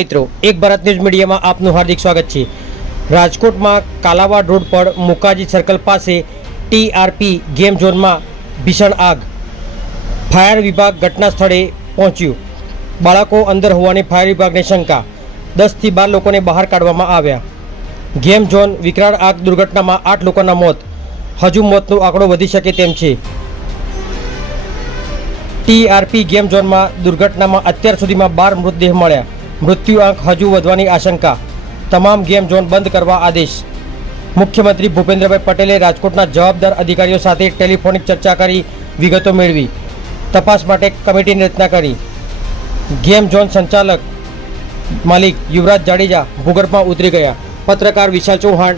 મિત્રો, એક ભારત ન્યૂઝ મીડિયામાં આપનું હાર્દિક સ્વાગત છે. રાજકોટમાં કાલાવાડ રોડ પર મુકાજી સર્કલ પાસે ટીઆરપી ગેમ ઝોનમાં ભીષણ આગ. ફાયર વિભાગ ઘટના સ્થળે પહોંચ્યું. બાળકો અંદર હોવાની ફાયર વિભાગને શંકા. દસથી બાર લોકોને બહાર કાઢવામાં આવ્યા. ગેમ ઝોન વિકરાળ આગ દુર્ઘટનામાં આઠ લોકોના મોત. હજુ મોતનો આંકડો વધી શકે તેમ છે. ટીઆરપી ગેમ ઝોનમાં દુર્ઘટનામાં અત્યાર સુધીમાં બાર મૃતદેહ મળ્યા. મૃત્યુ આંક હજુ વધવાની આશંકા. તમામ ગેમ ઝોન બંધ કરવા આદેશ. મુખ્યમંત્રી ભૂપેન્દ્રભાઈ પટેલે રાજકોટના જવાબદાર અધિકારીઓ સાથે ટેલિફોનિક ચર્ચા કરી વિગતો મેળવી. તપાસ માટે કમિટીની રચના કરી. ગેમ ઝોન સંચાલક માલિક યુવરાજ જાડેજા ભૂગર્ભમાં ઉતરી ગયા. પત્રકાર વિશાલ ચૌહાણ